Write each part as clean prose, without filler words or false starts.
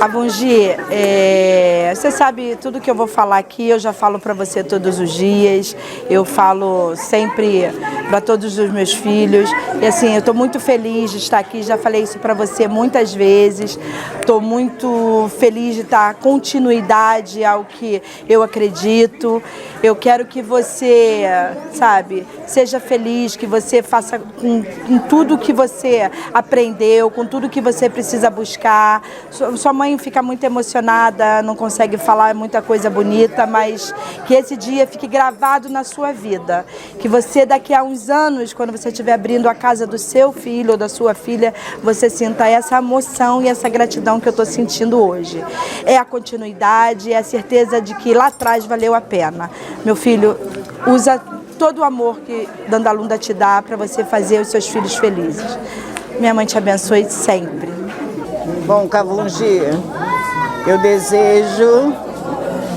Avungi, você sabe tudo que eu vou falar aqui, eu já falo para você todos os dias, eu falo sempre para todos os meus filhos, e assim, eu estou muito feliz de estar aqui, já falei isso para você muitas vezes, estou muito feliz de dar continuidade ao que eu acredito, eu quero que você, sabe, seja feliz, que você faça com tudo que você aprendeu, com tudo que você precisa buscar. Sua mãe fica muito emocionada, não consegue falar muita coisa bonita, mas que esse dia fique gravado na sua vida. Que você daqui a uns anos, quando você estiver abrindo a casa do seu filho ou da sua filha, você sinta essa emoção e essa gratidão que eu estou sentindo hoje. É a continuidade, é a certeza de que lá atrás valeu a pena. Meu filho, usa todo o amor que Dandalunda te dá para você fazer os seus filhos felizes. Minha mãe te abençoe sempre. Bom, Kavungi, eu desejo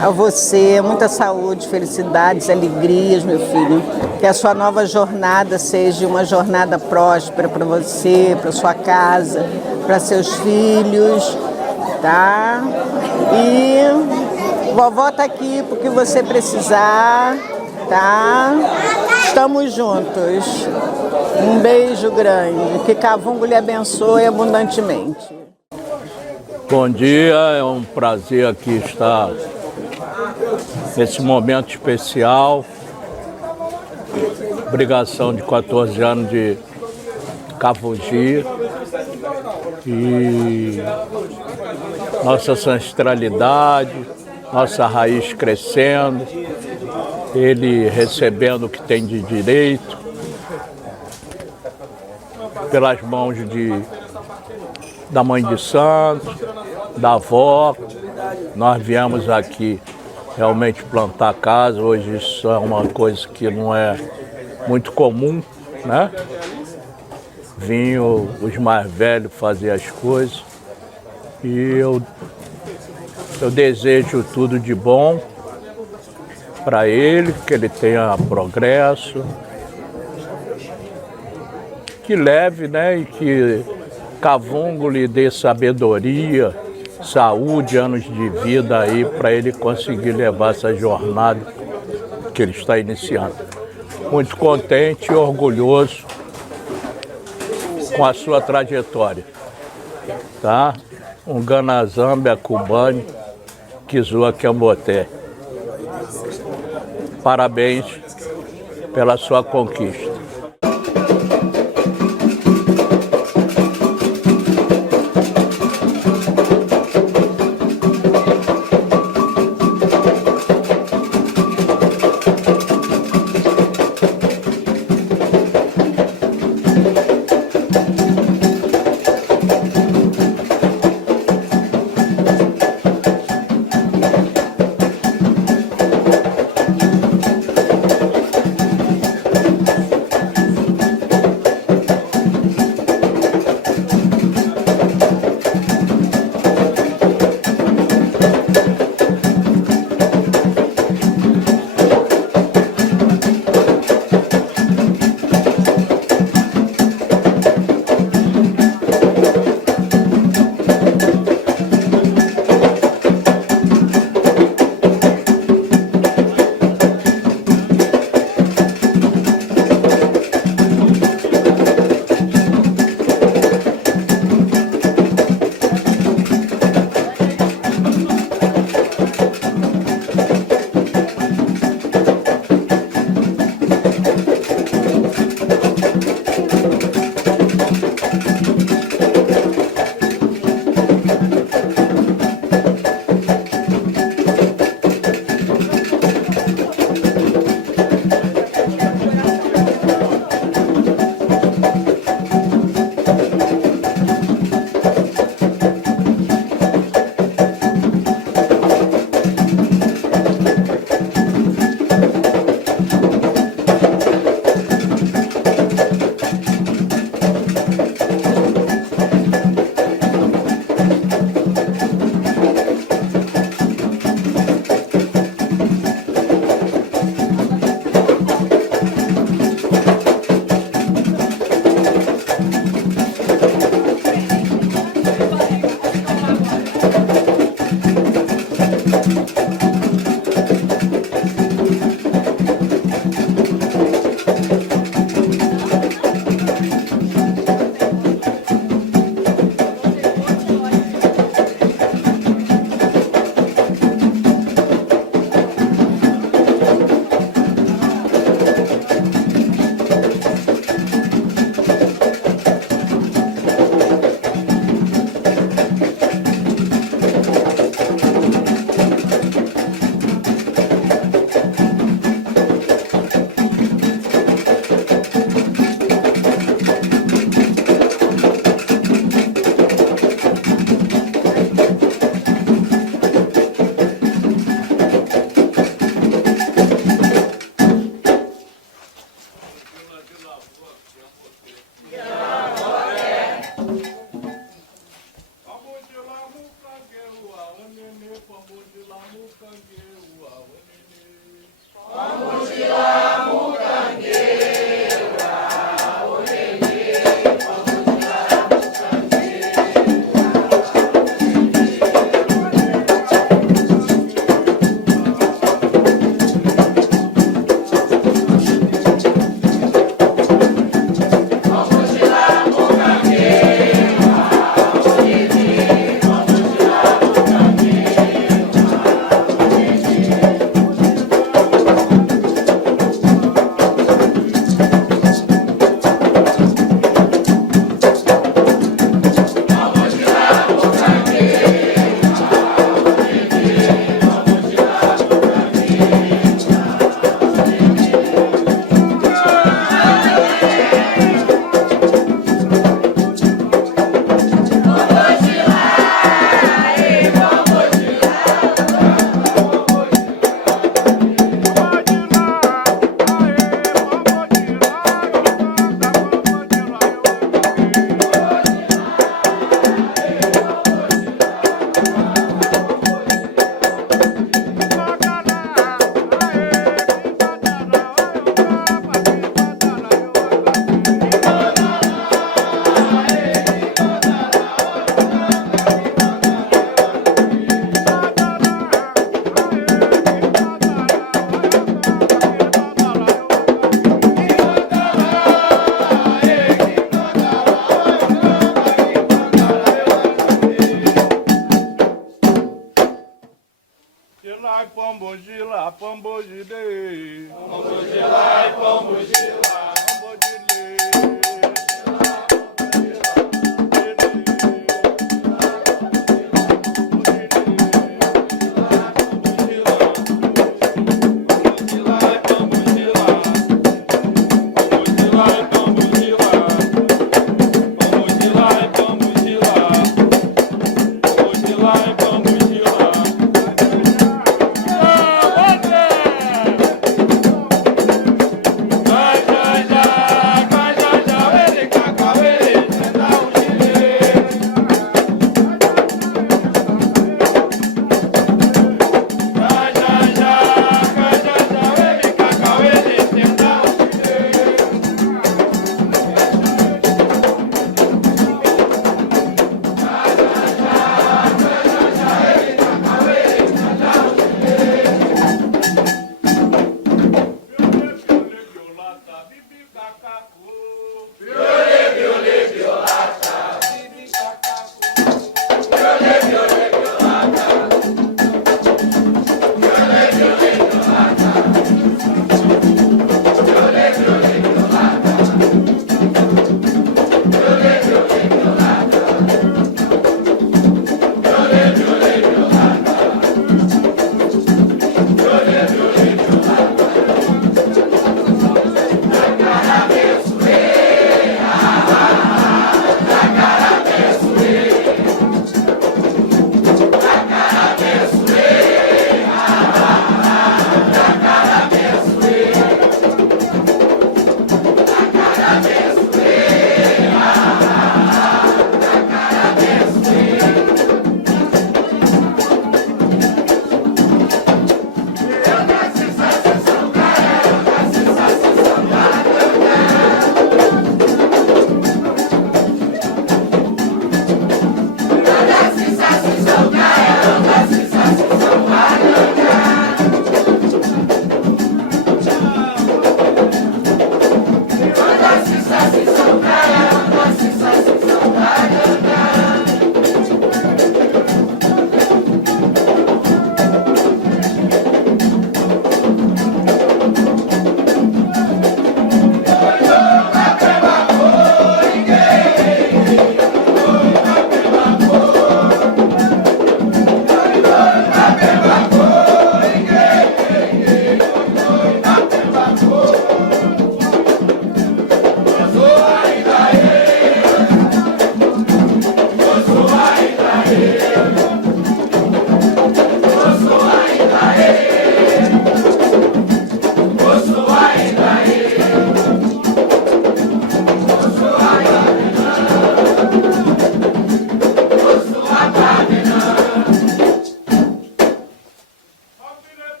a você muita saúde, felicidades, alegrias, meu filho. Que a sua nova jornada seja uma jornada próspera para você, para sua casa, para seus filhos, tá? E vovó tá aqui porque você precisar, tá? Estamos juntos. Um beijo grande. Que Kavungo lhe abençoe abundantemente. Bom dia, é um prazer aqui estar nesse momento especial. Obrigação de 14 anos de Kavungi e nossa ancestralidade, nossa raiz crescendo, ele recebendo o que tem de direito pelas mãos da mãe de santo, da avó. Nós viemos aqui realmente plantar casa, hoje isso é uma coisa que não é muito comum, né? Vinham os mais velhos fazer as coisas e eu desejo tudo de bom para ele, que ele tenha progresso, que leve, né, e que Kavungo lhe dê sabedoria, saúde, anos de vida aí para ele conseguir levar essa jornada que ele está iniciando. Muito contente e orgulhoso com a sua trajetória, tá? Ngana Nzambi Akubani Kizua Kiamboté. Parabéns pela sua conquista.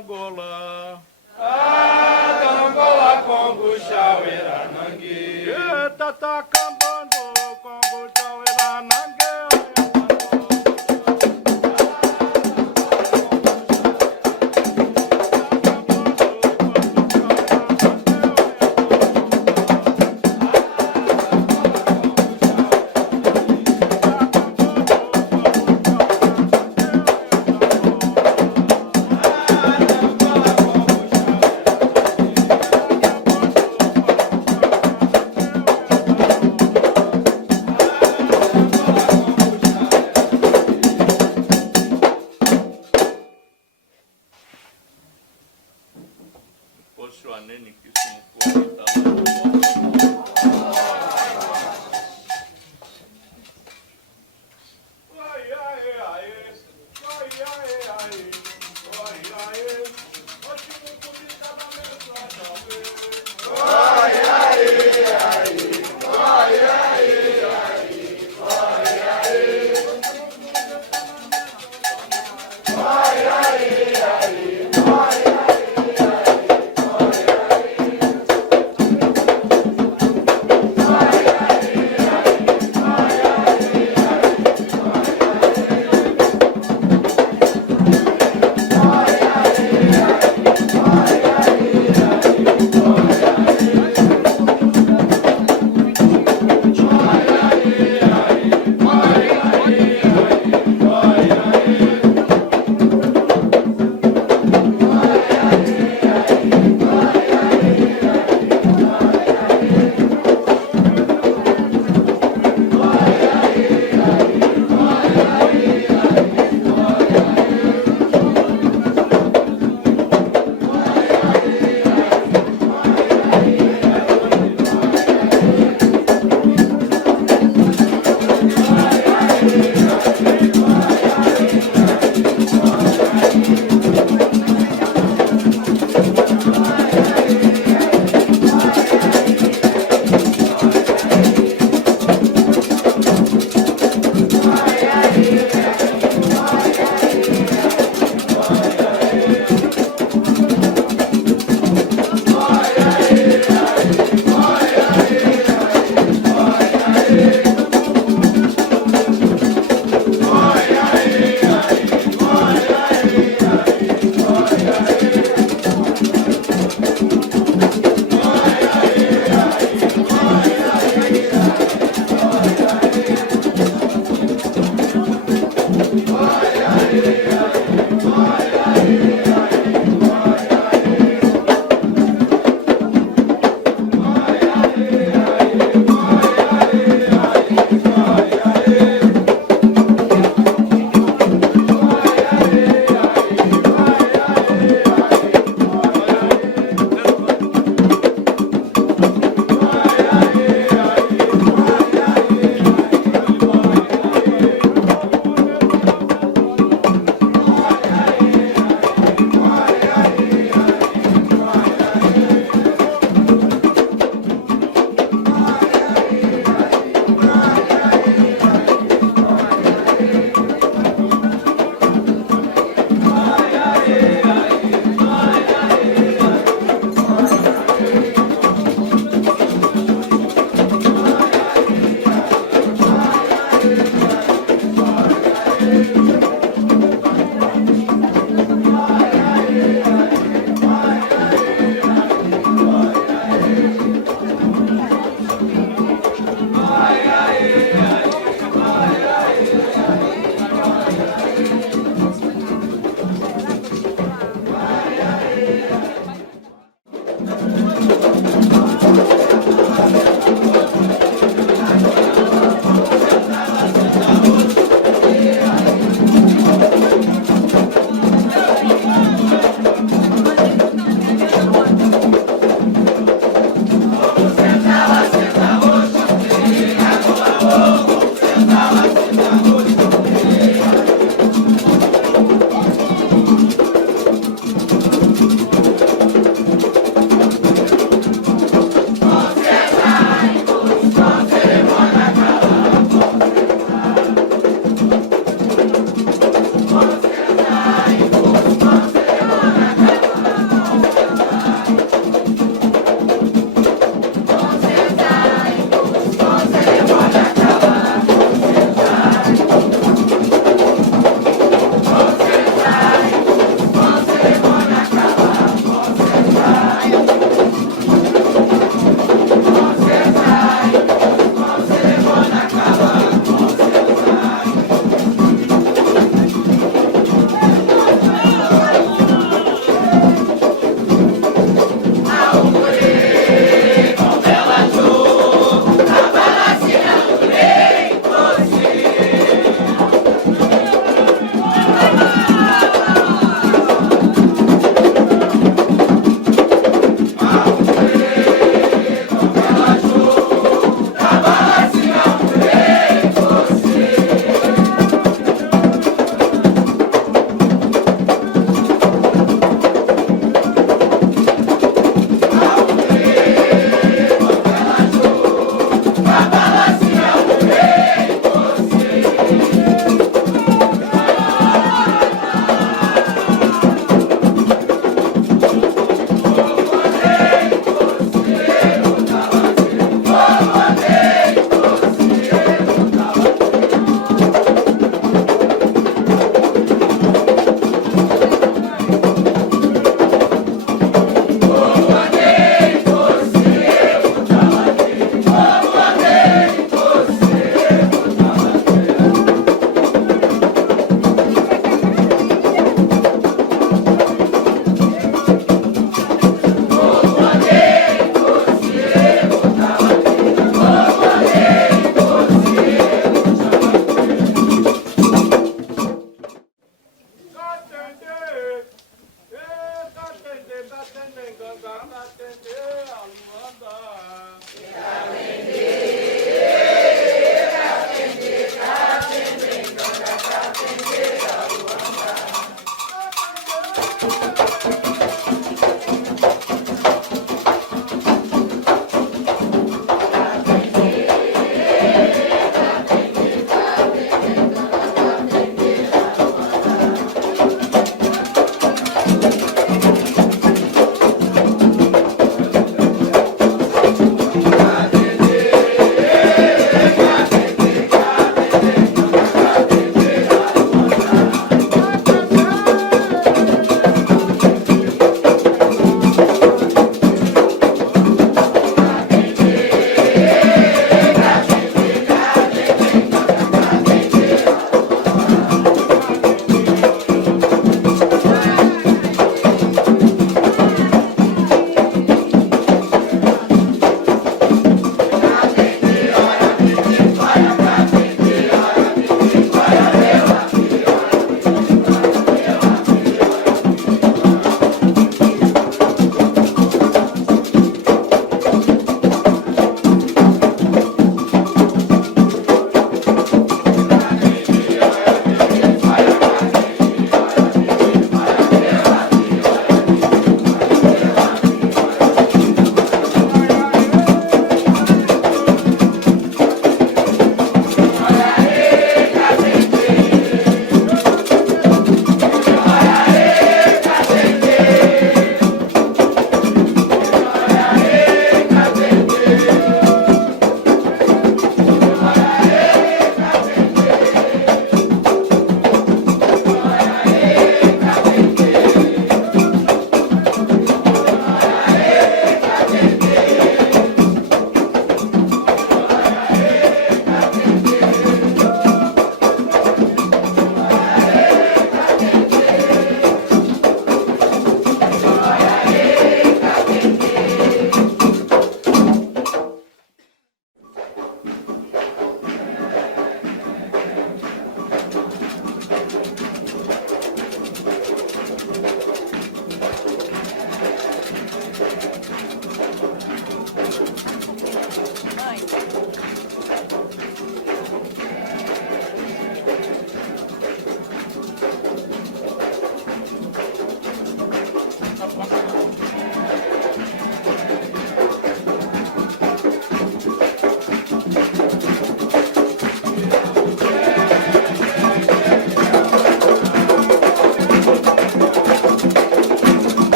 Angola. Angola, Congo, Chauera, Nangue. Tata cambando, Congo, Chauera, Nangue.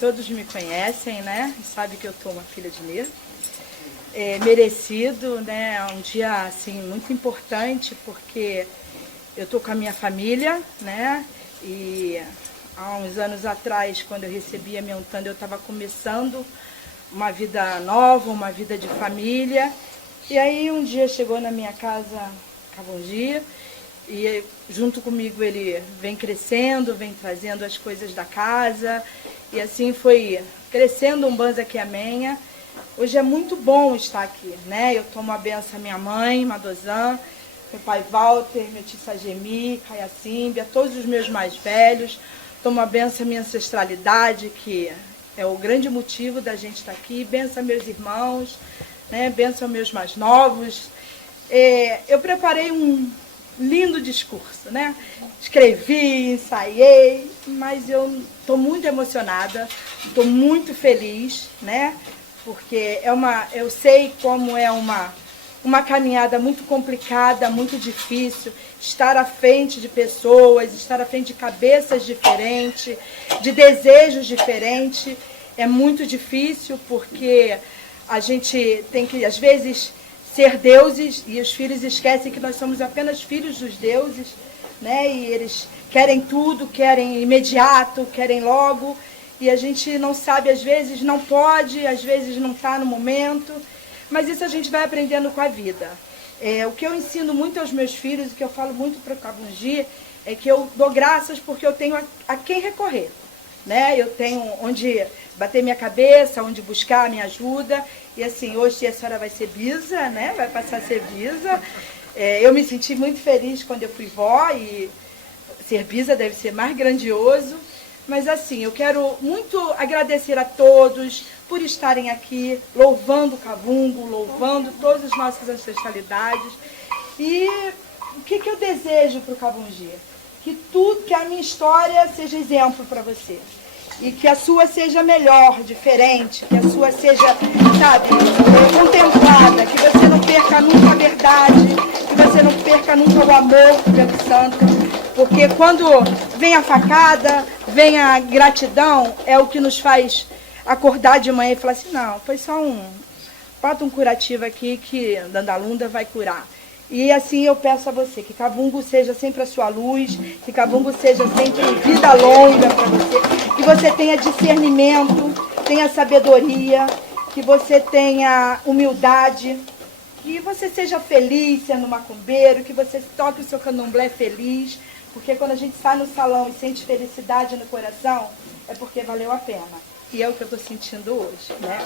Todos me conhecem, né? Sabe que eu tô uma filha de Nê. É merecido, né? É um dia assim muito importante porque eu tô com a minha família, né? E há uns anos atrás, quando eu recebi a minha untanda, eu estava começando uma vida nova, uma vida de família. E aí um dia chegou na minha casa Cavungi e junto comigo ele vem crescendo, vem trazendo as coisas da casa. E assim foi crescendo um Mbanza Kia Menha. Hoje é muito bom estar aqui, né? Eu tomo a benção à minha mãe, Madozan, meu pai Walter, meu tio Sagemi, Caiacimbi, a todos os meus mais velhos. Tomo a benção à minha ancestralidade, que é o grande motivo da gente estar aqui. Benção a meus irmãos, né? Benção aos meus mais novos. Eu preparei um lindo discurso, né? Escrevi, ensaiei, mas eu estou muito emocionada, estou muito feliz, né? Porque eu sei como é uma caminhada muito complicada, muito difícil, estar à frente de pessoas, estar à frente de cabeças diferentes, de desejos diferentes, é muito difícil porque a gente tem que, às vezes, ser deuses e os filhos esquecem que nós somos apenas filhos dos deuses, né? E eles querem tudo, querem imediato, querem logo, e a gente não sabe, às vezes não pode, às vezes não está no momento, mas isso a gente vai aprendendo com a vida. O que eu ensino muito aos meus filhos, o que eu falo muito para o Cavungi, é que eu dou graças porque eu tenho a quem recorrer, né? Eu tenho onde bater minha cabeça, onde buscar a minha ajuda. E assim, hoje a senhora vai ser bisa, né? Vai passar a ser bisa. Eu me senti muito feliz quando eu fui vó e ser bisa deve ser mais grandioso. Mas assim, eu quero muito agradecer a todos por estarem aqui, louvando o Cavungo, louvando todas as nossas ancestralidades. E o que eu desejo para o Cavungi? Que a minha história seja exemplo para você. E que a sua seja melhor, diferente, que a sua seja, sabe, contemplada, que você não perca nunca a verdade, que você não perca nunca o amor pelo santo, porque quando vem a facada, vem a gratidão, é o que nos faz acordar de manhã e falar assim, não, foi só bota um curativo aqui que Dandalunda vai curar. E assim eu peço a você, que Cavungo seja sempre a sua luz, que Cavungo seja sempre vida longa para você, que você tenha discernimento, tenha sabedoria, que você tenha humildade, que você seja feliz sendo macumbeiro, que você toque o seu candomblé feliz, porque quando a gente sai no salão e sente felicidade no coração, é porque valeu a pena. E é o que eu estou sentindo hoje, né?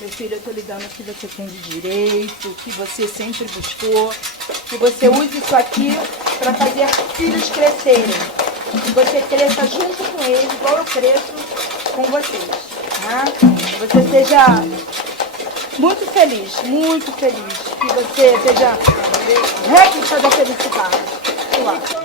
Meu filho, eu estou lhe dando o que você tem de direito, o que você sempre buscou, que você use isso aqui para fazer filhos crescerem. Que você cresça junto com eles, igual eu cresço com vocês. Tá? Que você seja muito feliz, que você seja réplica da felicidade. Eu acho.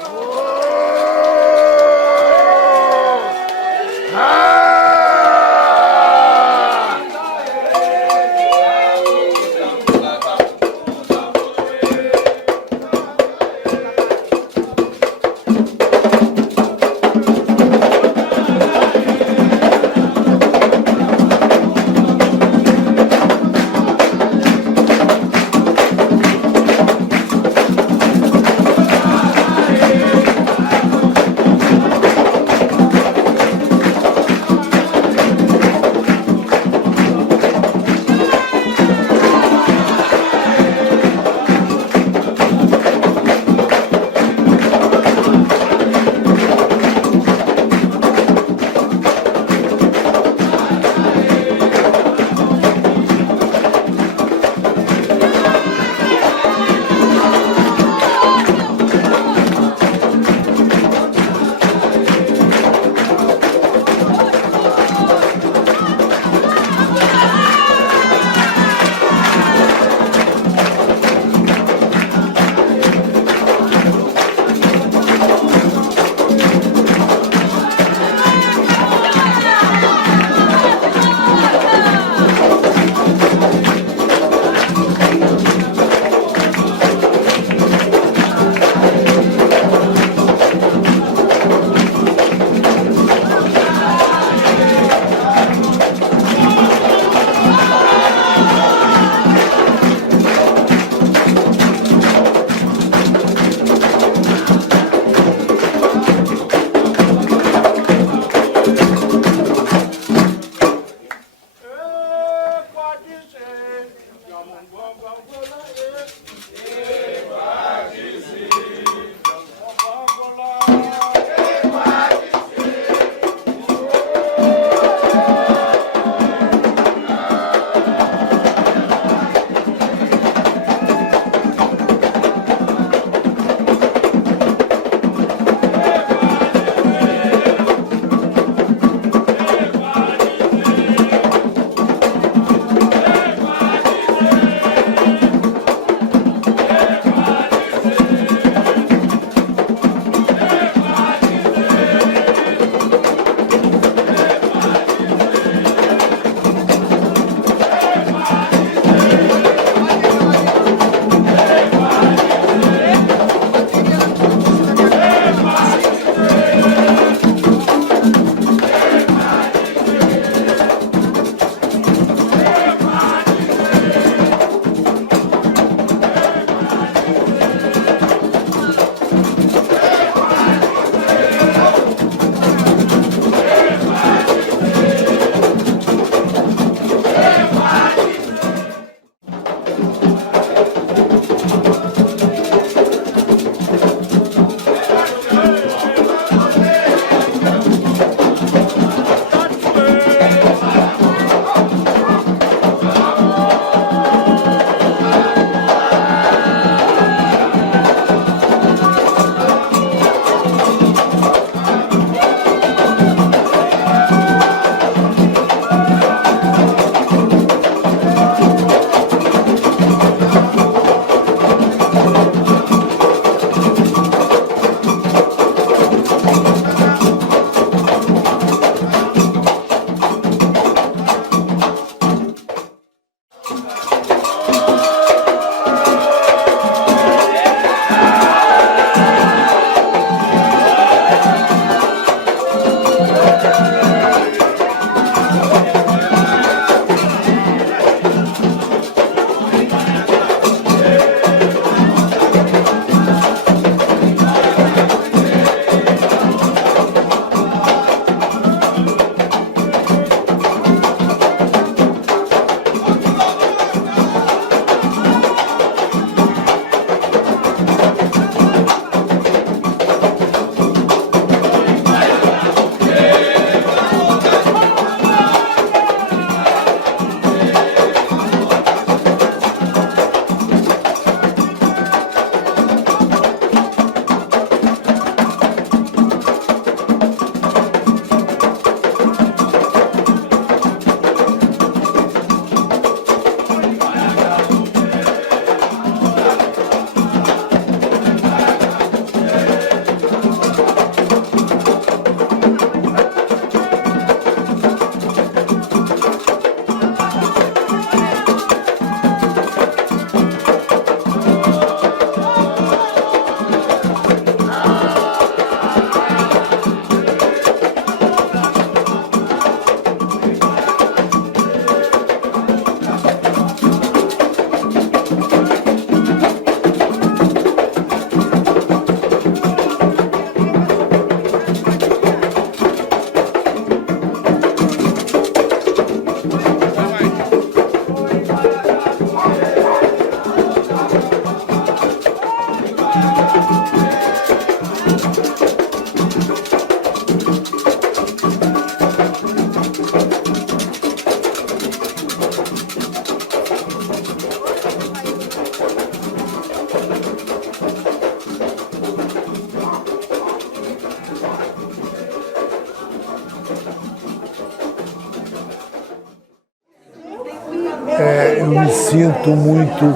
Eu me sinto muito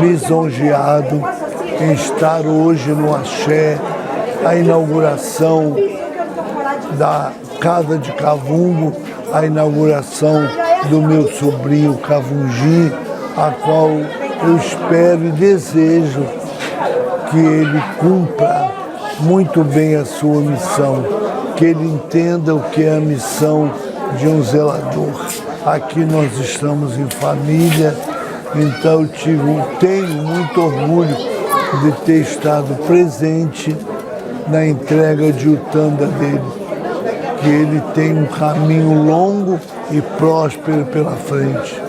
lisonjeado em estar hoje no Axé, a inauguração da Casa de Cavungo, a inauguração do meu sobrinho Cavungi, a qual eu espero e desejo que ele cumpra muito bem a sua missão, que ele entenda o que é a missão de um zelador. Aqui nós estamos em família, então eu tenho muito orgulho de ter estado presente na entrega de Utanda dele, que ele tem um caminho longo e próspero pela frente.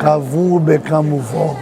Kavungo Bekamuvó.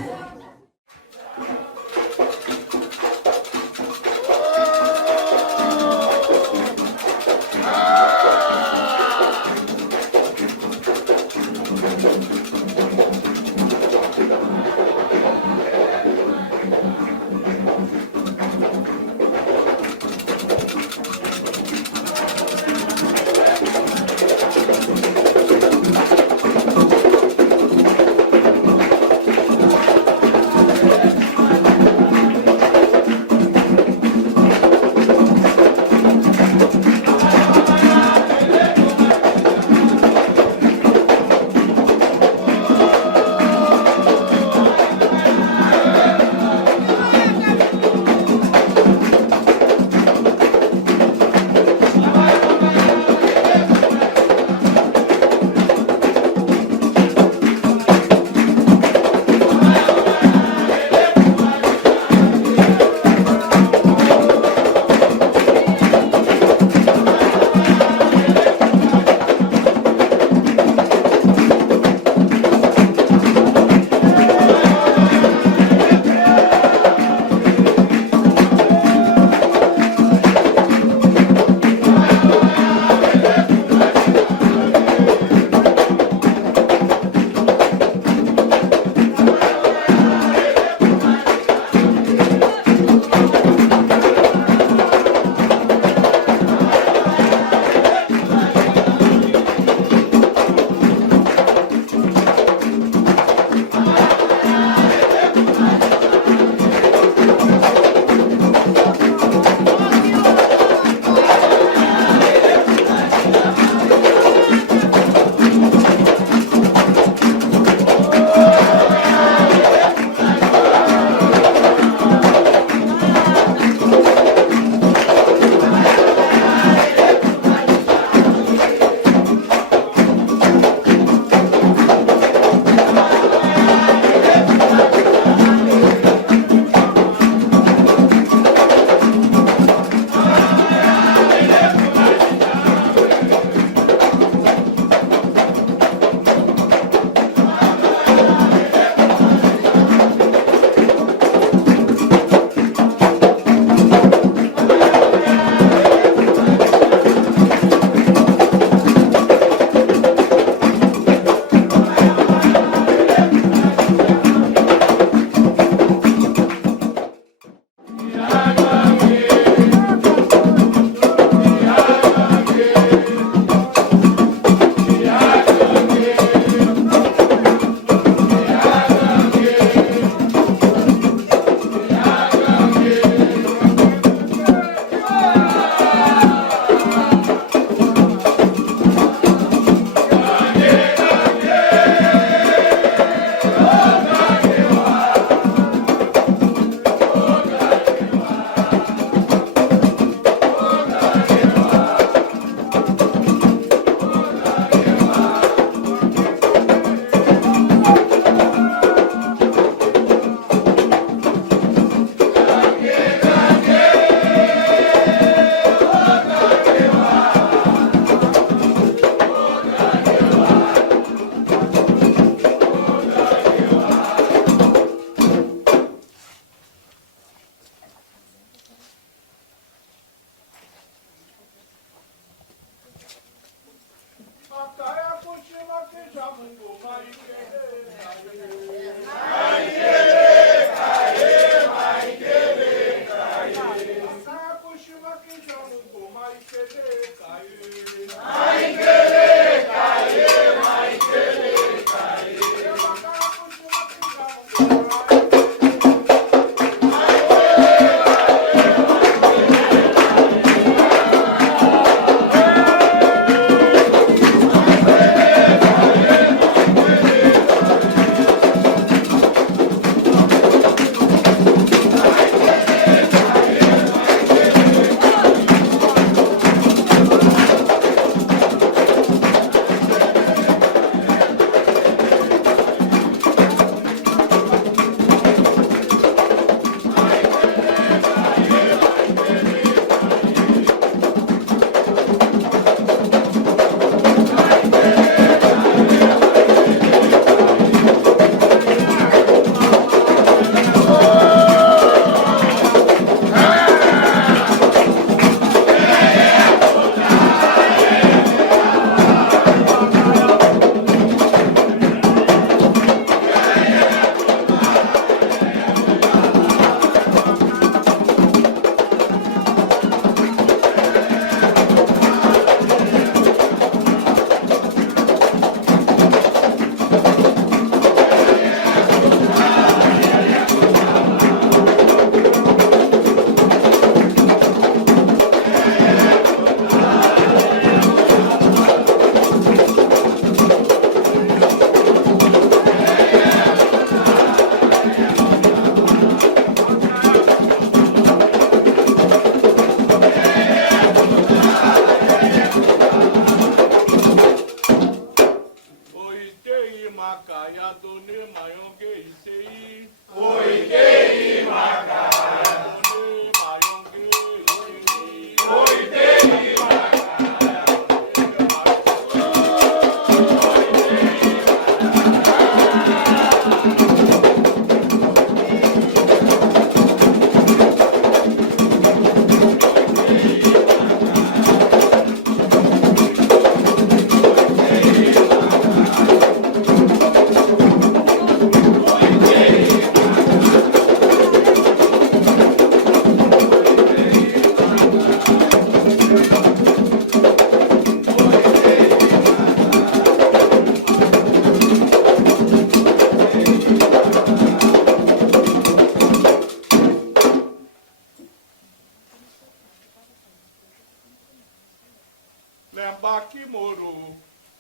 Lemba que moro,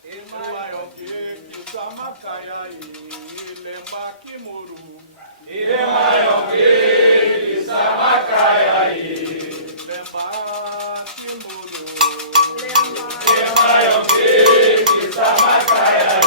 Emayoke, que Samakaya, Lemba que moro, Emayoke, que Samakaya, Lemba que moro, Emayoke, que Samakaya,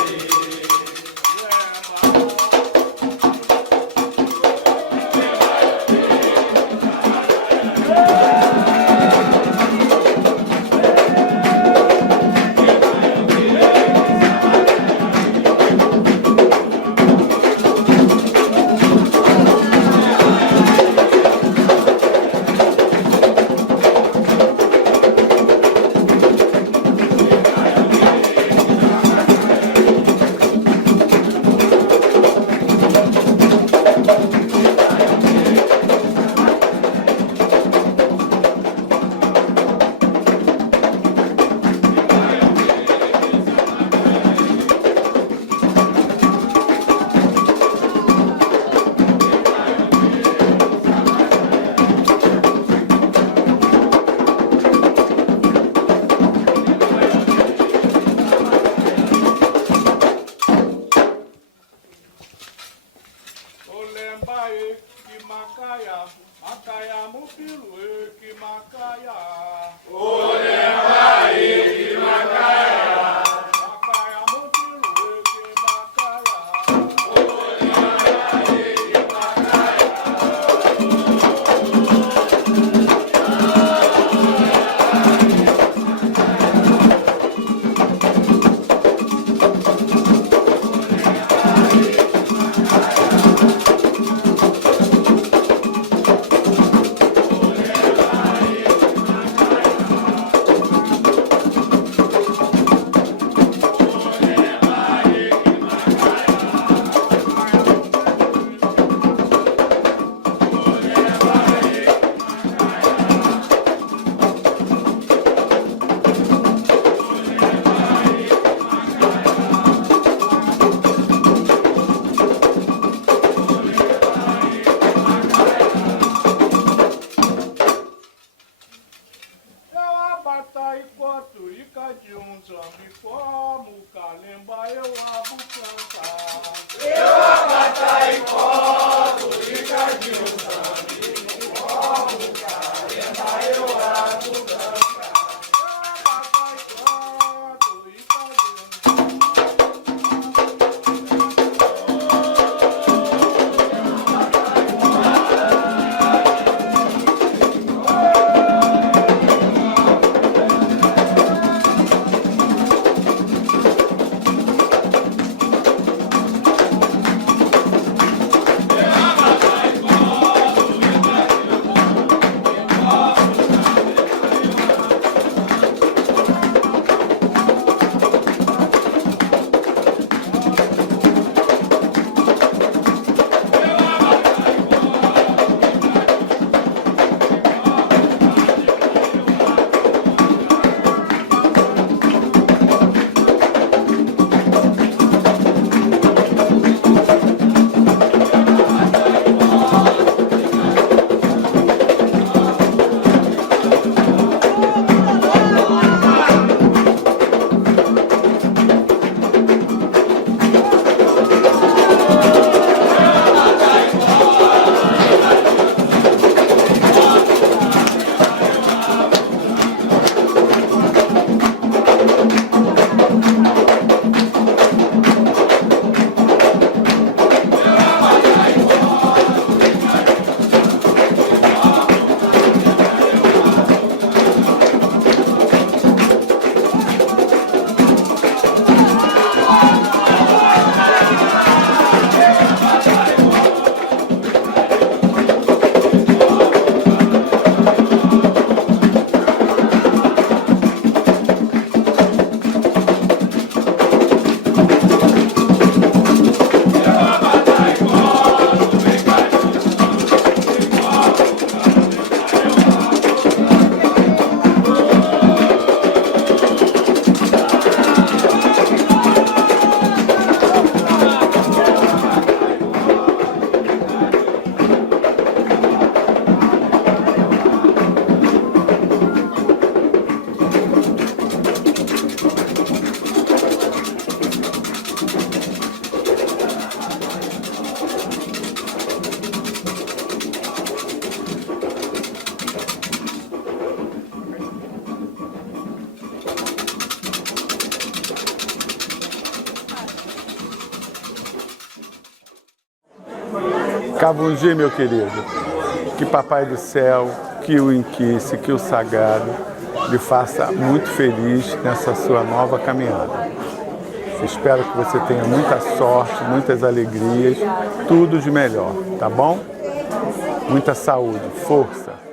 Kavunji, meu querido, que Papai do Céu, que o Inquice, que o Sagrado lhe faça muito feliz nessa sua nova caminhada. Espero que você tenha muita sorte, muitas alegrias, tudo de melhor, tá bom? Muita saúde, força!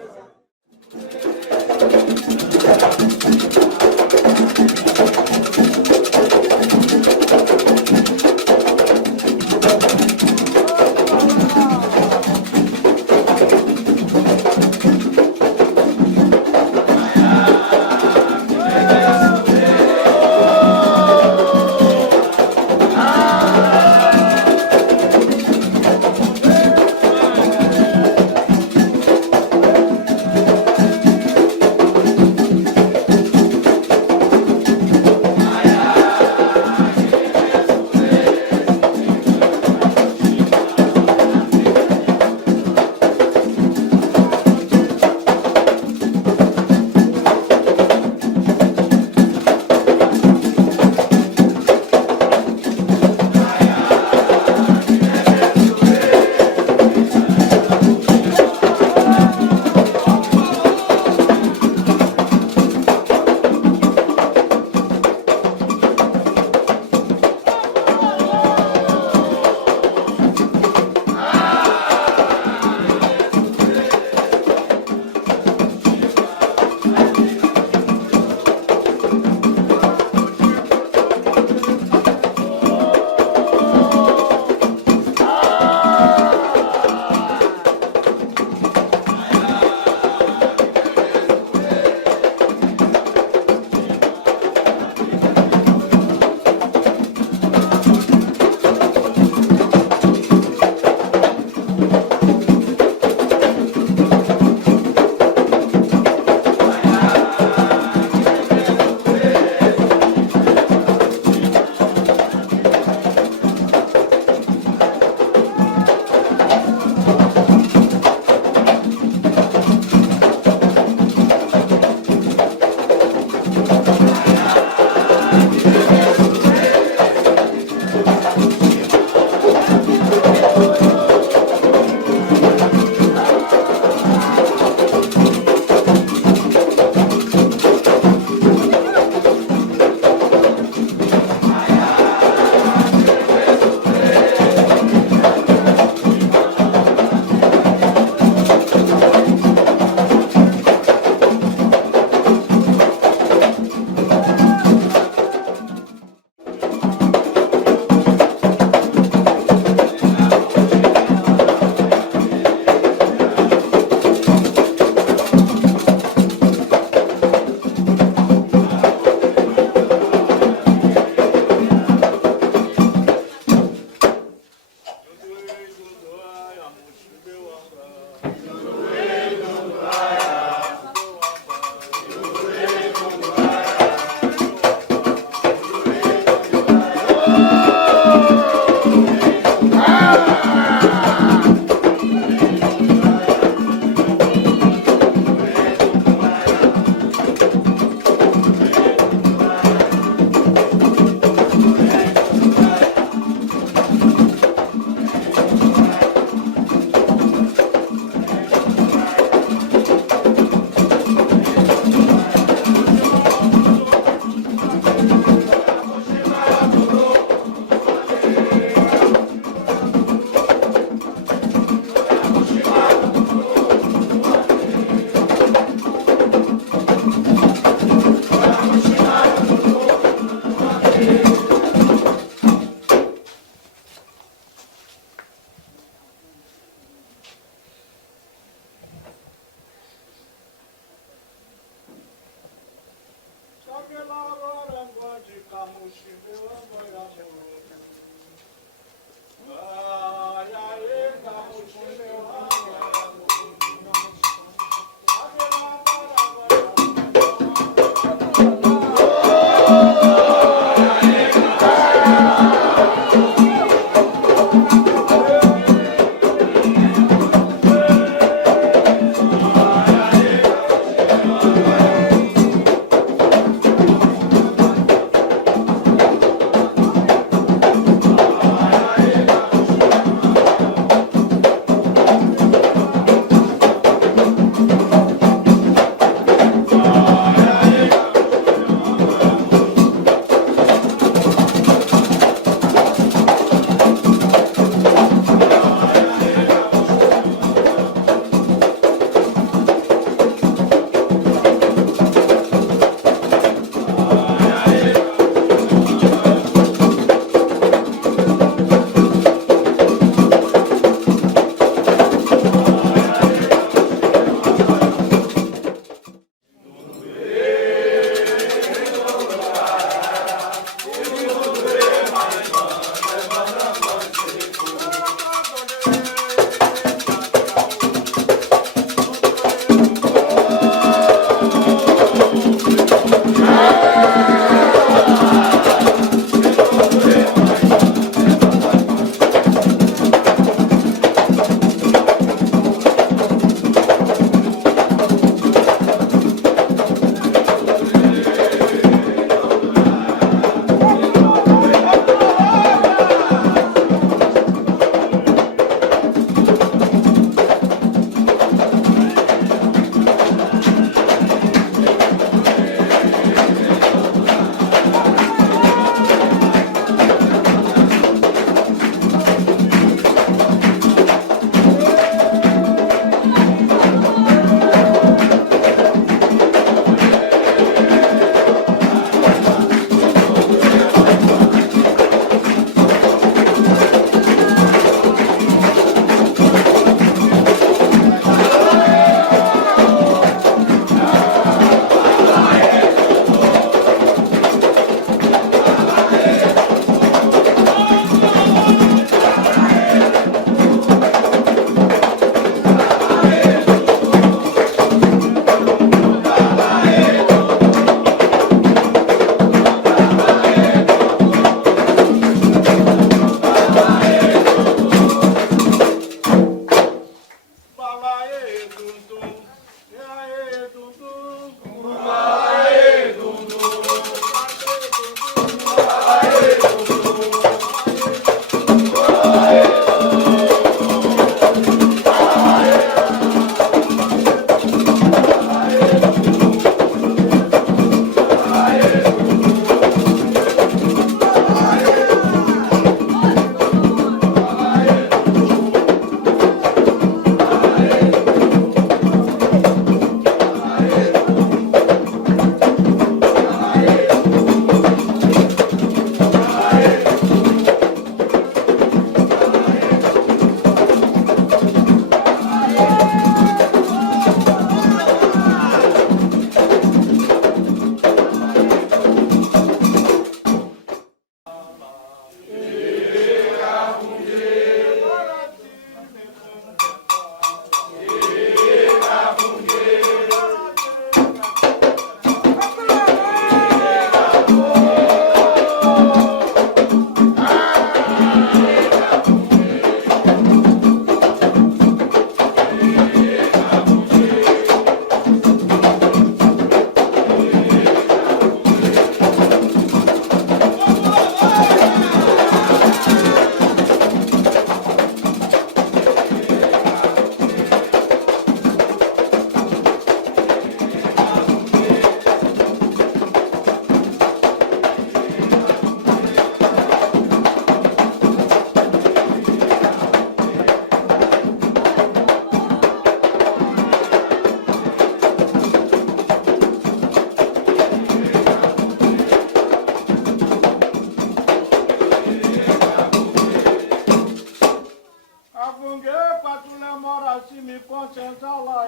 Avungue quatro lemora se me concentra lá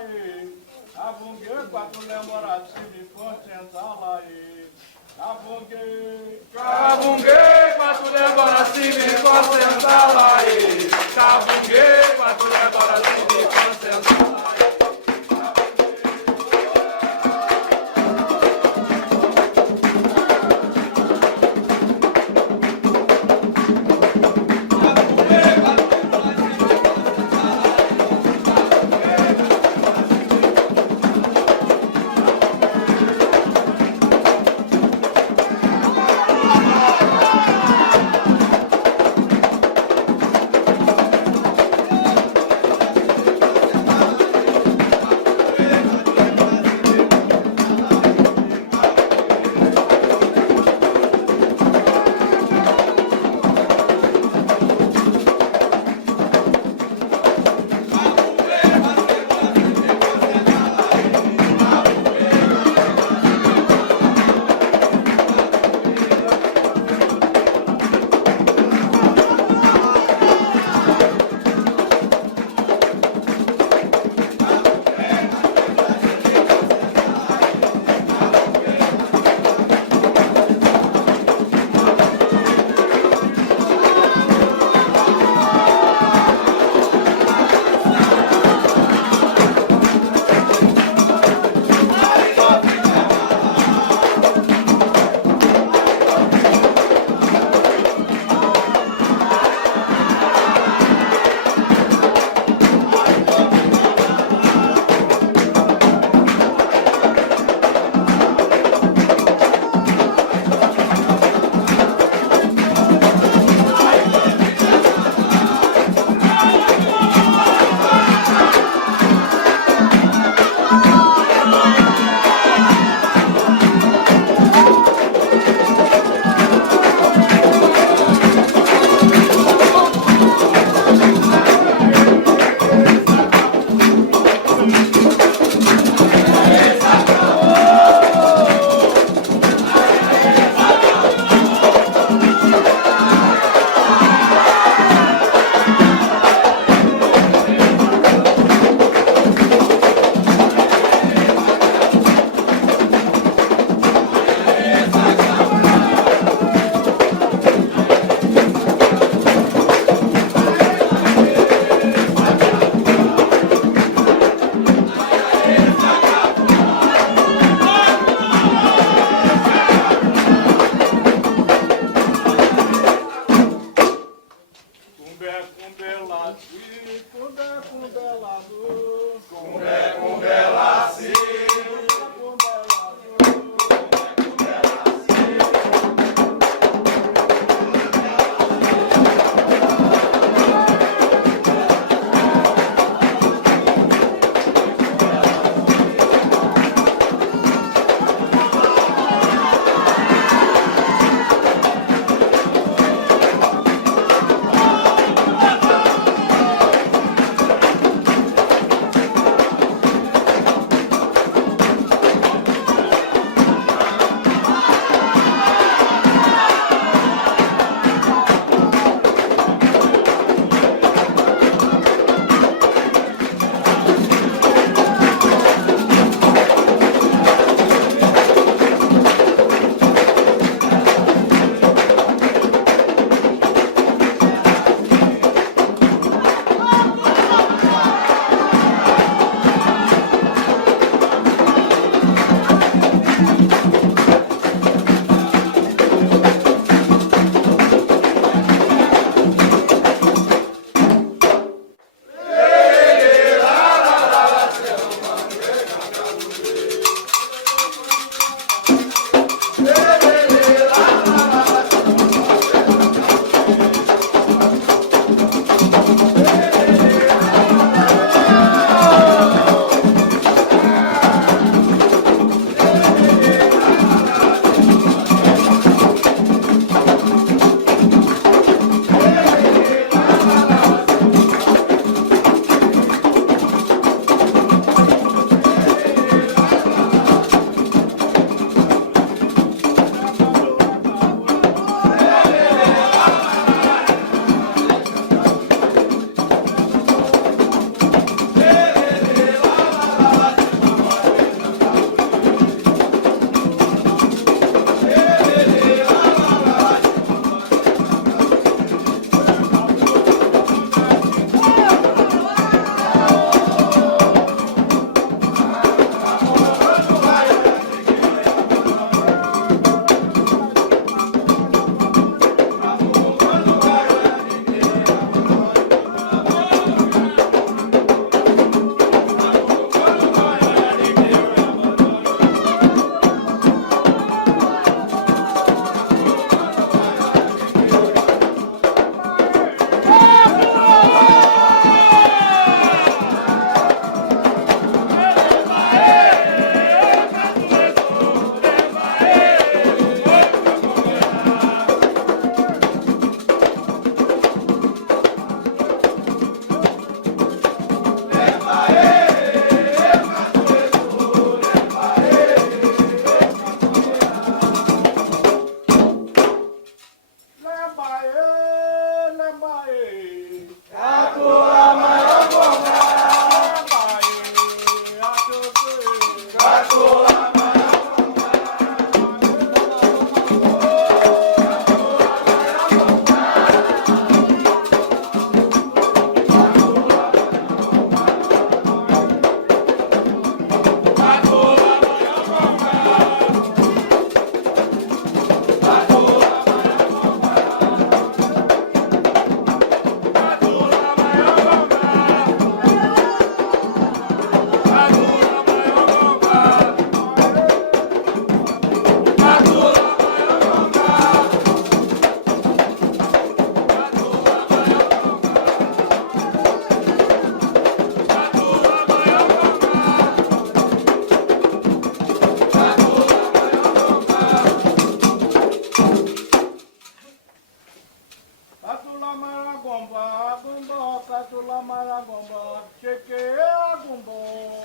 Avungue quatro lemora se me concentra lá Avungue quatro lemora se me concentra lá Avungue quatro lemora se me concentra lá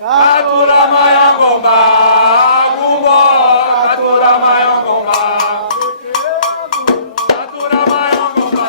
Katura mayangomba, agumbo, katura mayangomba. Katura mayangomba,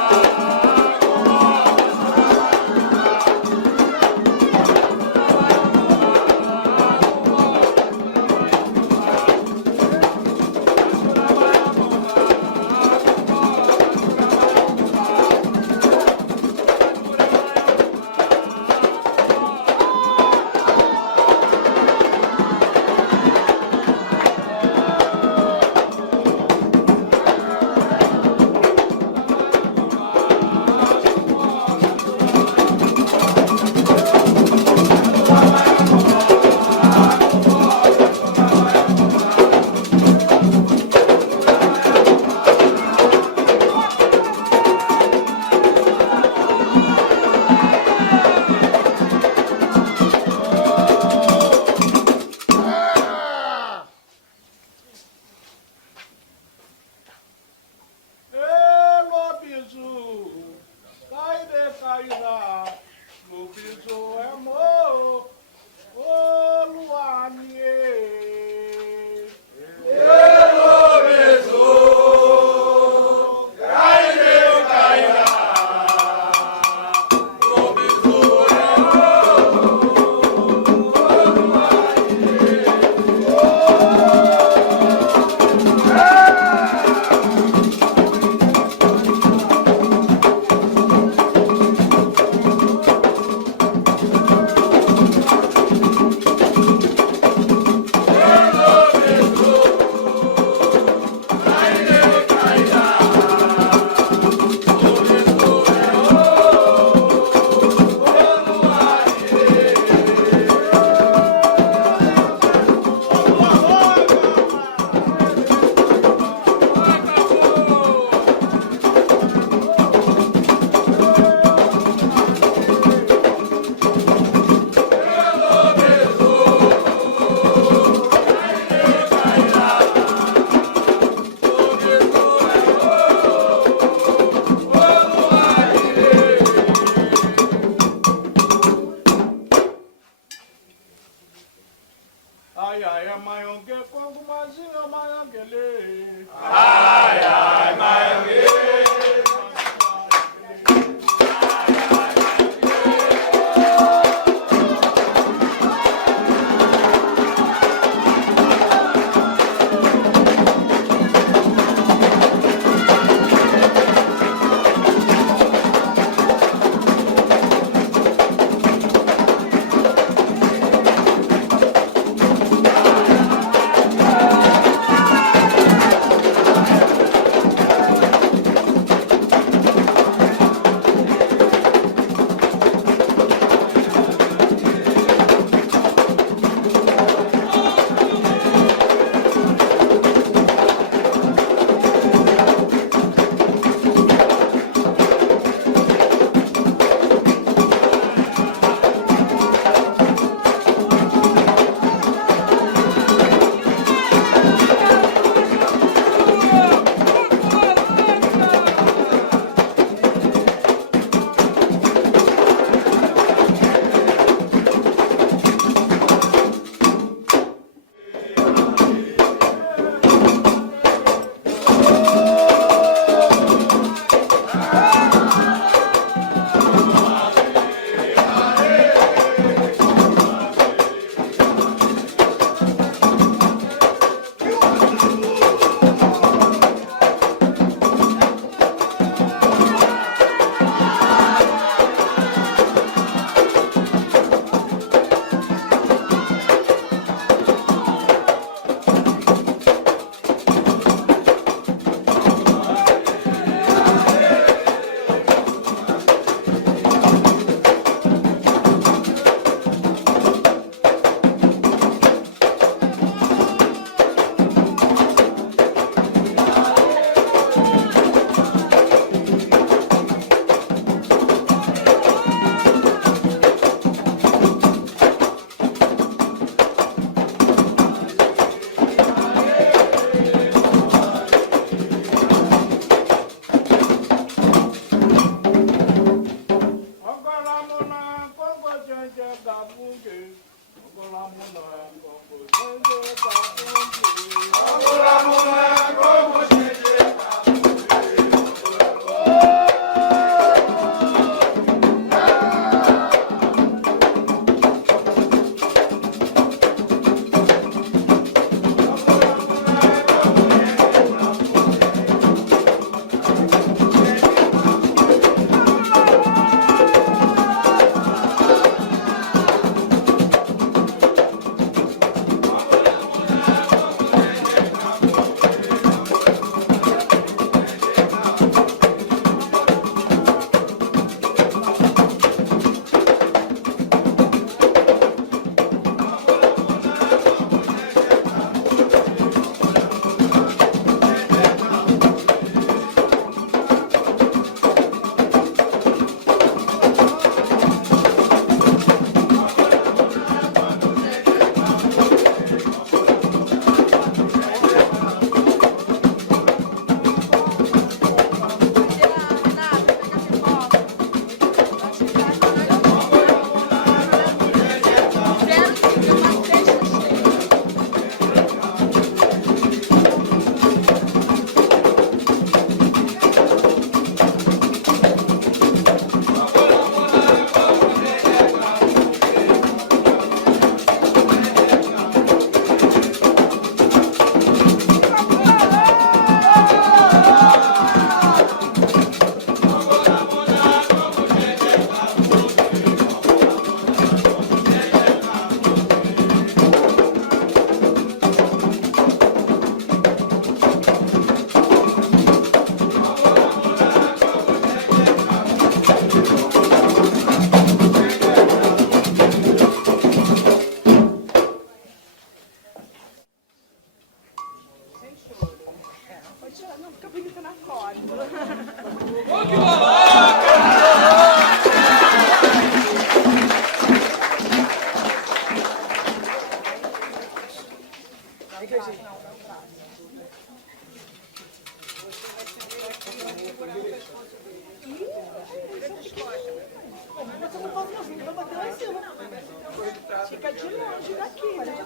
Fica de longe daqui, né?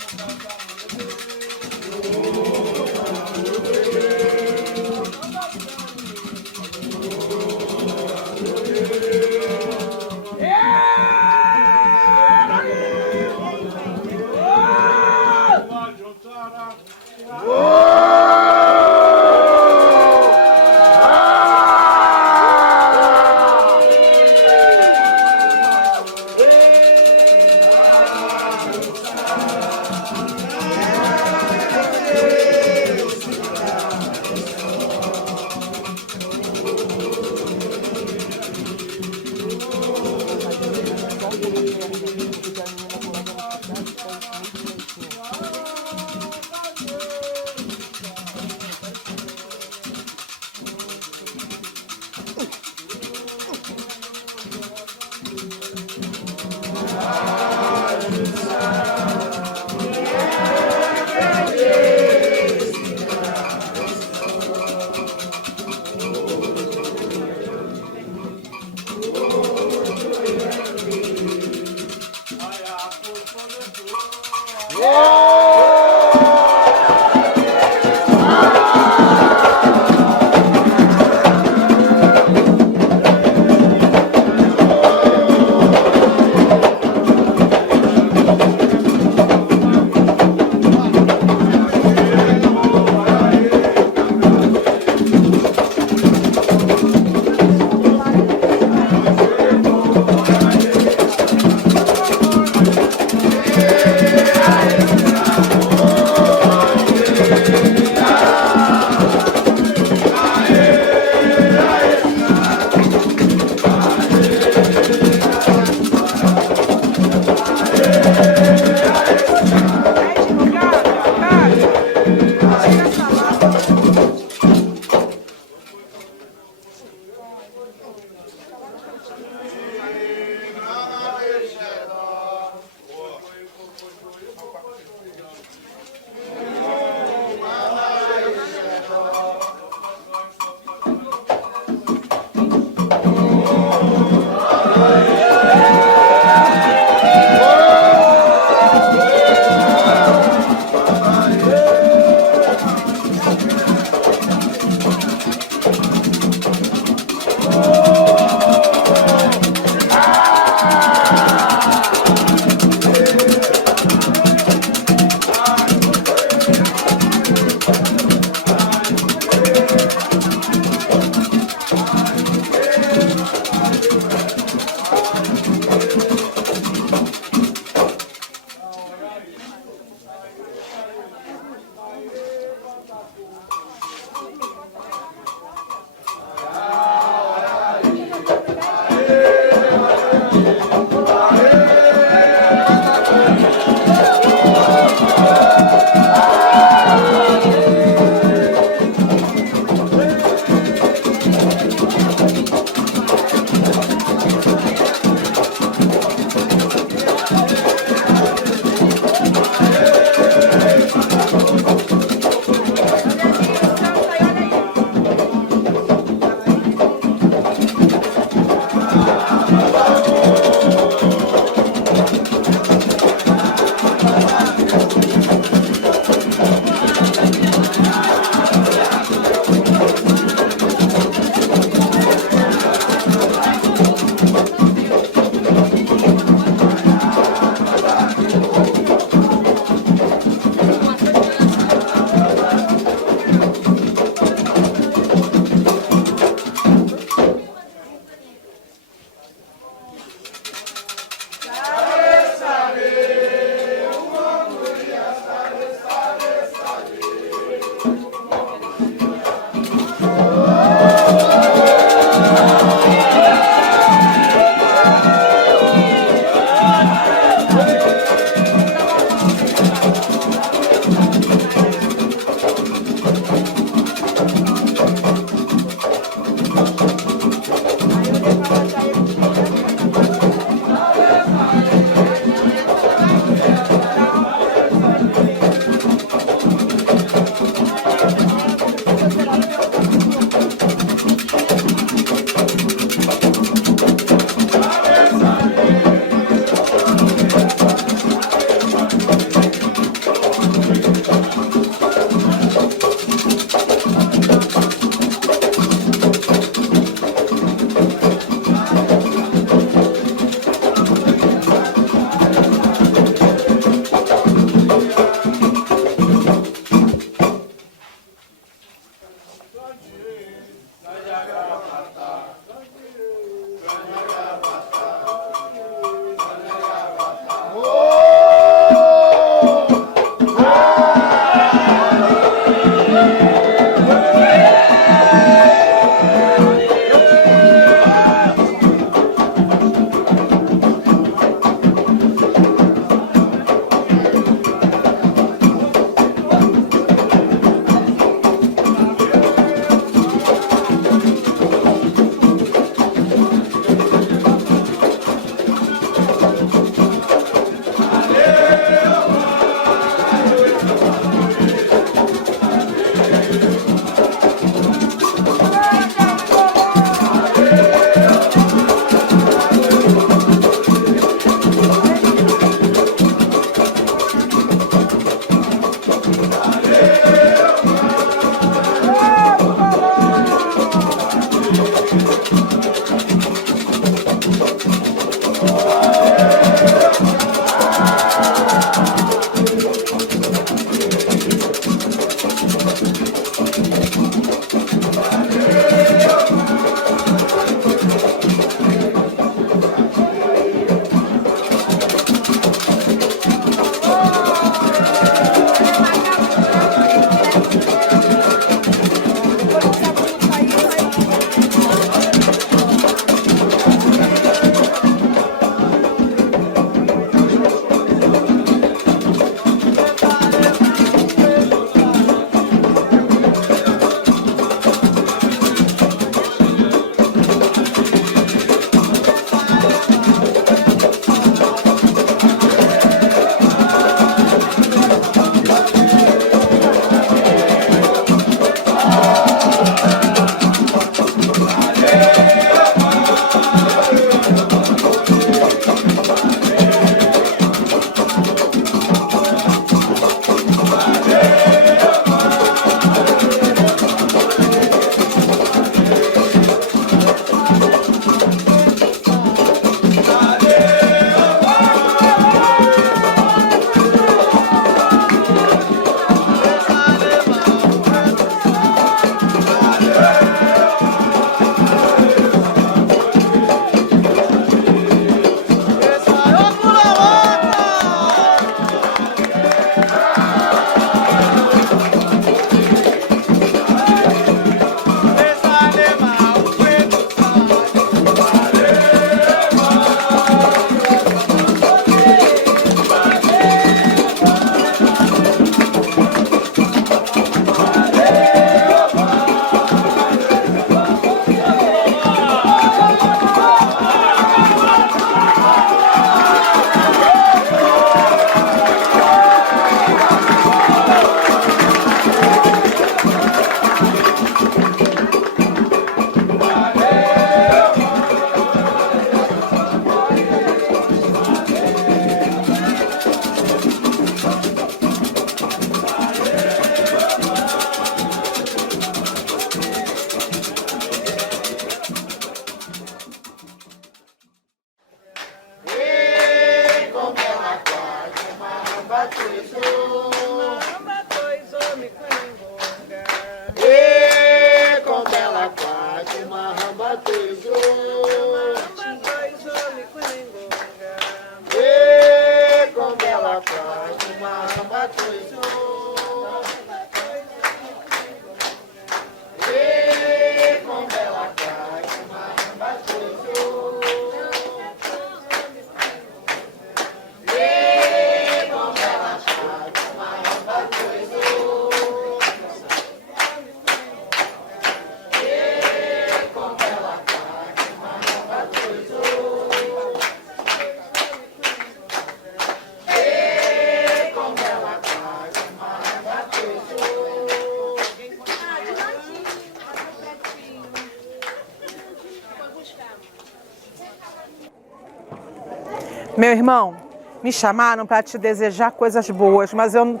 Meu irmão, me chamaram para te desejar coisas boas, mas eu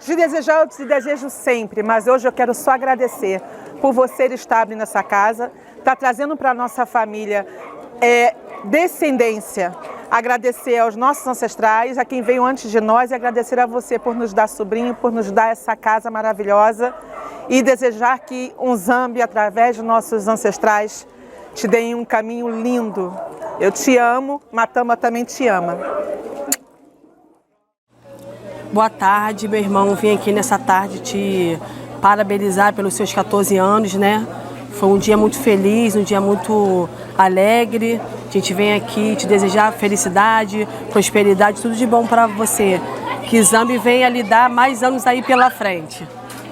te desejo sempre, mas hoje eu quero só agradecer por você estar nessa casa, tá trazendo para a nossa família descendência, agradecer aos nossos ancestrais, a quem veio antes de nós e agradecer a você por nos dar sobrinho, por nos dar essa casa maravilhosa e desejar que Nzambi, através de nossos ancestrais, te dê um caminho lindo. Eu te amo, Matamba também te ama. Boa tarde, meu irmão. Vim aqui nessa tarde te parabenizar pelos seus 14 anos, né? Foi um dia muito feliz, um dia muito alegre. A gente vem aqui te desejar felicidade, prosperidade, tudo de bom para você. Que Nzambi venha lhe dar mais anos aí pela frente.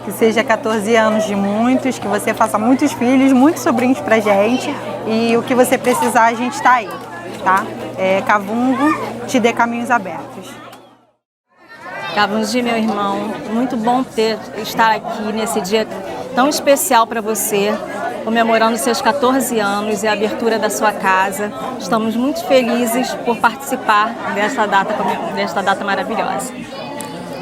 Que seja 14 anos de muitos, que você faça muitos filhos, muitos sobrinhos pra gente. E o que você precisar, a gente tá aí, tá? Kavungo, te dê caminhos abertos. Kavungi, meu irmão, muito bom estar aqui nesse dia tão especial para você, comemorando seus 14 anos e a abertura da sua casa. Estamos muito felizes por participar desta data maravilhosa.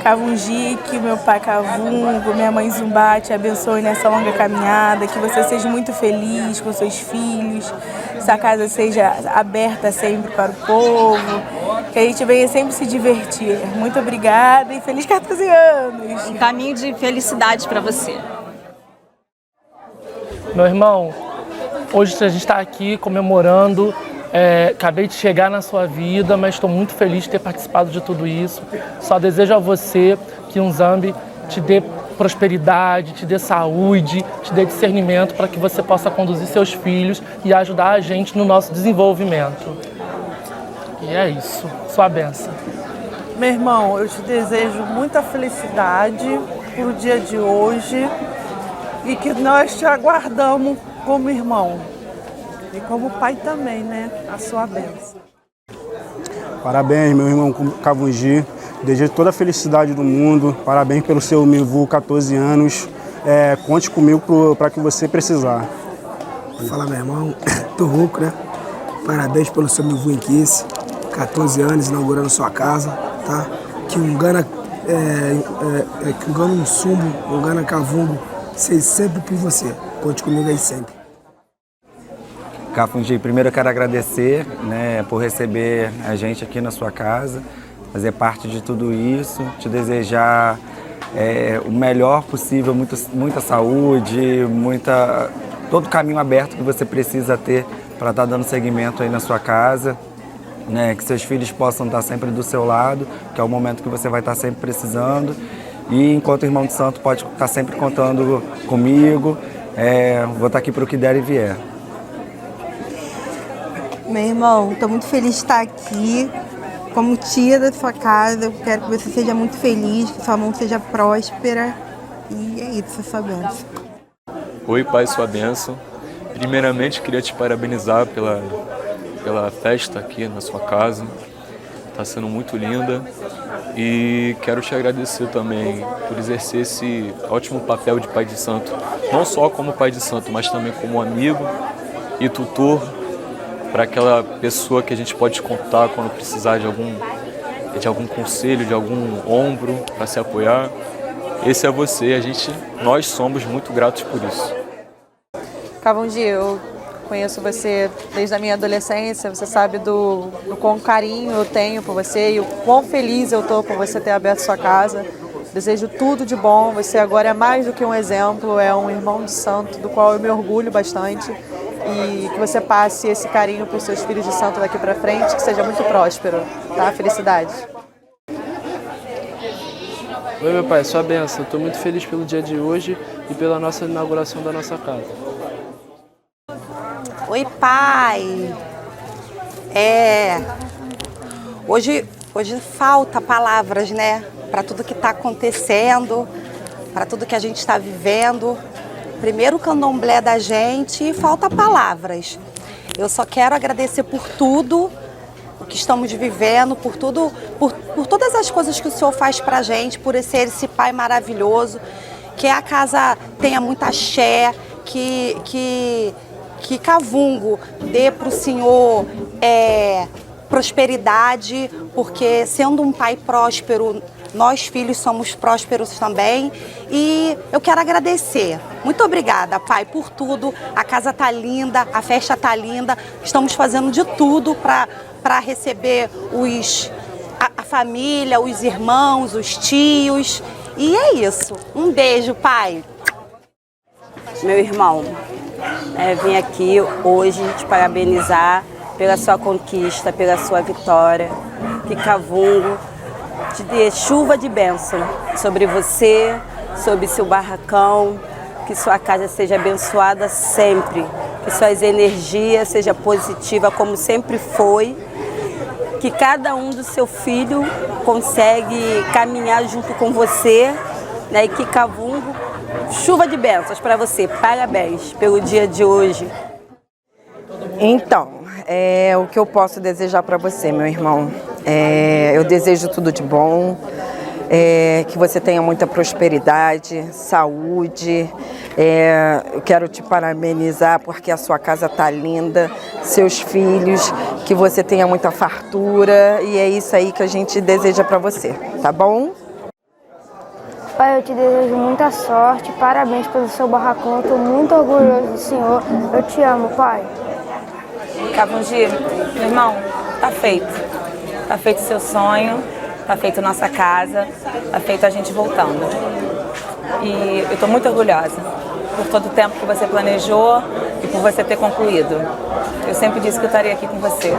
Kavungi, que meu pai Kavungo, minha mãe Zumbá te abençoe nessa longa caminhada, que você seja muito feliz com seus filhos, essa casa seja aberta sempre para o povo, que a gente venha sempre se divertir. Muito obrigada e feliz 14 anos! Um caminho de felicidade para você. Meu irmão, hoje a gente está aqui comemorando. Acabei de chegar na sua vida, mas estou muito feliz de ter participado de tudo isso. Só desejo a você que Nzambi te dê prosperidade, te dê saúde, te dê discernimento para que você possa conduzir seus filhos e ajudar a gente no nosso desenvolvimento. E é isso, sua bênção. Meu irmão, eu te desejo muita felicidade pro dia de hoje e que nós te aguardamos como irmão. E como pai também, né? A sua bênção. Parabéns, meu irmão Kavungi. Desejo toda a felicidade do mundo. Parabéns pelo seu mivu 14 anos. Conte comigo para que você precisar. Fala, meu irmão. Torruco, né? Parabéns pelo seu mivu em 15. 14 anos, inaugurando sua casa, tá? Que Ngana Sumbo, Ngana Kavungo, seja sempre por você. Conte comigo aí sempre. Kavungi, primeiro eu quero agradecer, né, por receber a gente aqui na sua casa, fazer parte de tudo isso, te desejar o melhor possível, muita saúde, todo o caminho aberto que você precisa ter para estar dando seguimento aí na sua casa, né, que seus filhos possam estar sempre do seu lado, que é o momento que você vai estar sempre precisando, e enquanto irmão de santo pode estar sempre contando comigo, vou estar aqui para o que der e vier. Meu irmão, estou muito feliz de estar aqui como tia da sua casa. Eu quero que você seja muito feliz, que sua mão seja próspera. E é isso, sua bênção. Oi, Pai, sua bênção. Primeiramente, queria te parabenizar pela festa aqui na sua casa. Está sendo muito linda. E quero te agradecer também por exercer esse ótimo papel de pai de santo. Não só como pai de santo, mas também como amigo e tutor, para aquela pessoa que a gente pode contar quando precisar de algum conselho, de algum ombro para se apoiar. Esse é você, nós somos muito gratos por isso. Kavungi, eu conheço você desde a minha adolescência, você sabe do quão carinho eu tenho por você e o quão feliz eu estou por você ter aberto sua casa. Desejo tudo de bom, você agora é mais do que um exemplo, é um irmão de santo do qual eu me orgulho bastante. e que você passe esse carinho para os seus filhos de santo daqui para frente, que seja muito próspero, tá? Felicidades. Oi, meu pai, sua bênção. Estou muito feliz pelo dia de hoje e pela nossa inauguração da nossa casa. Oi, pai. Hoje falta palavras, né? Para tudo que está acontecendo, para tudo que a gente está vivendo. Primeiro o candomblé da gente, falta palavras. Eu só quero agradecer por tudo o que estamos vivendo, por tudo, por todas as coisas que o Senhor faz pra gente, por ser esse pai maravilhoso, que a casa tenha muita axé, que Cavungo dê pro Senhor prosperidade, porque sendo um pai próspero, nós filhos somos prósperos também. E eu quero agradecer. Muito obrigada, pai, por tudo. A casa tá linda, a festa tá linda. Estamos fazendo de tudo para receber a família, os irmãos, os tios. E é isso. Um beijo, pai. Meu irmão, vim aqui hoje te parabenizar pela sua conquista, pela sua vitória. Que Cavungo te dê chuva de bênção sobre você, sobre seu barracão, que sua casa seja abençoada sempre, que suas energias sejam positivas como sempre foi, que cada um do seu filho consegue caminhar junto com você, né? E que Cavungo, chuva de bênçãos para você, parabéns pelo dia de hoje. Então, o que eu posso desejar para você, meu irmão? Eu desejo tudo de bom, que você tenha muita prosperidade, saúde. Eu quero te parabenizar porque a sua casa tá linda, seus filhos, que você tenha muita fartura, e é isso aí que a gente deseja para você, tá bom? Pai, eu te desejo muita sorte, parabéns pelo seu barracão, eu estou muito orgulhoso do senhor, eu te amo, pai. Cavungi, meu irmão, tá feito. Tá feito seu sonho, tá feito nossa casa, tá feito a gente voltando. E eu tô muito orgulhosa por todo o tempo que você planejou e por você ter concluído. Eu sempre disse que eu estaria aqui com você.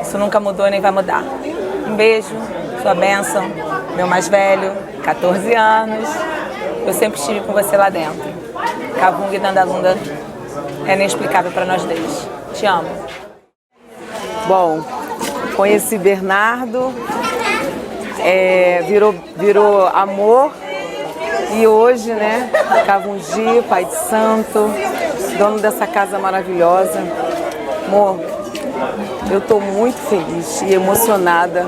Isso nunca mudou e nem vai mudar. Um beijo, sua bênção, meu mais velho, 14 anos. Eu sempre estive com você lá dentro. Cavungo e Dandalunda é inexplicável para nós dois. Te amo. Bom, conheci Bernardo, virou amor, e hoje, né, Cavungi, pai de santo, dono dessa casa maravilhosa. Amor, eu estou muito feliz e emocionada,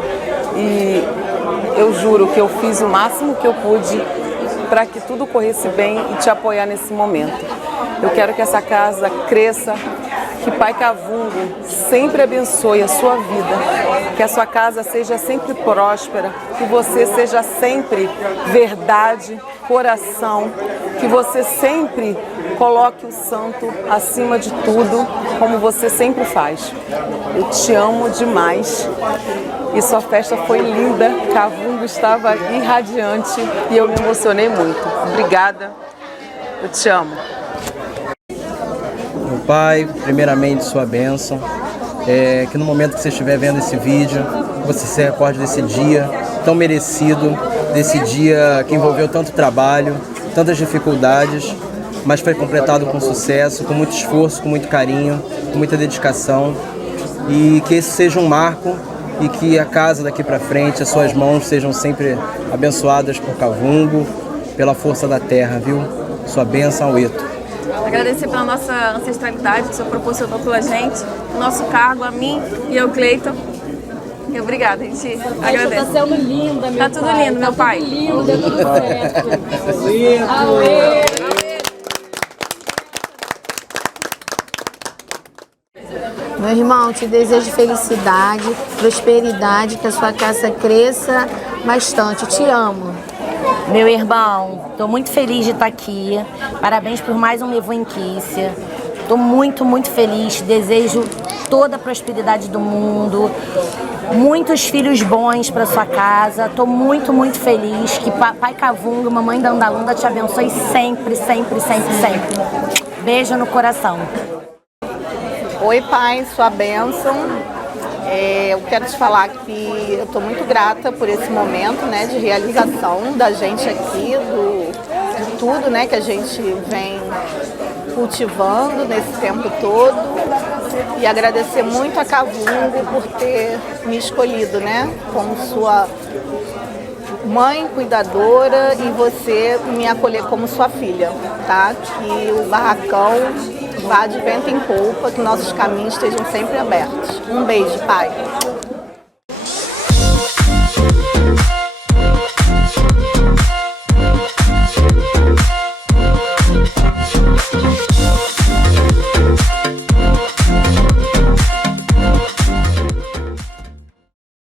e eu juro que eu fiz o máximo que eu pude para que tudo corresse bem e te apoiar nesse momento. Eu quero que essa casa cresça, que Pai Cavungo sempre abençoe a sua vida, que a sua casa seja sempre próspera, que você seja sempre verdade, coração, que você sempre coloque o santo acima de tudo, como você sempre faz. Eu te amo demais e sua festa foi linda, Cavungo estava irradiante e eu me emocionei muito. Obrigada, eu te amo. Meu pai, primeiramente sua bênção, que no momento que você estiver vendo esse vídeo, você se recorde desse dia tão merecido, desse dia que envolveu tanto trabalho, tantas dificuldades, mas foi completado com sucesso, com muito esforço, com muito carinho, com muita dedicação, e que esse seja um marco e que a casa daqui para frente, as suas mãos sejam sempre abençoadas por Cavungo, pela força da terra, viu? Sua bênção ao Eto. Agradecer pela nossa ancestralidade que o Senhor proporcionou pela gente, o nosso cargo, a mim e ao Cleiton. E obrigada, a gente agradece. Tá sendo linda, meu pai. Tá tudo lindo, meu pai. Tudo lindo, deu tudo certo. Meu irmão, te desejo felicidade, prosperidade, que a sua casa cresça bastante. Te amo. Meu irmão, estou muito feliz de estar aqui. Parabéns por mais um mivu Inquícia. Estou muito, muito feliz. Desejo toda a prosperidade do mundo. Muitos filhos bons para sua casa. Estou muito, muito feliz. Que Pai Cavungo, Mamãe Dandalunda te abençoe sempre, sempre, sempre, sempre. Beijo no coração. Oi, Pai, sua bênção. Eu quero te falar que eu estou muito grata por esse momento, né, de realização da gente aqui, de tudo, né, que a gente vem cultivando nesse tempo todo, e agradecer muito a Kavungo por ter me escolhido, né, como sua mãe cuidadora e você me acolher como sua filha, tá? Que o barracão vá de vento em polpa, que nossos caminhos estejam sempre abertos. Um beijo, Pai.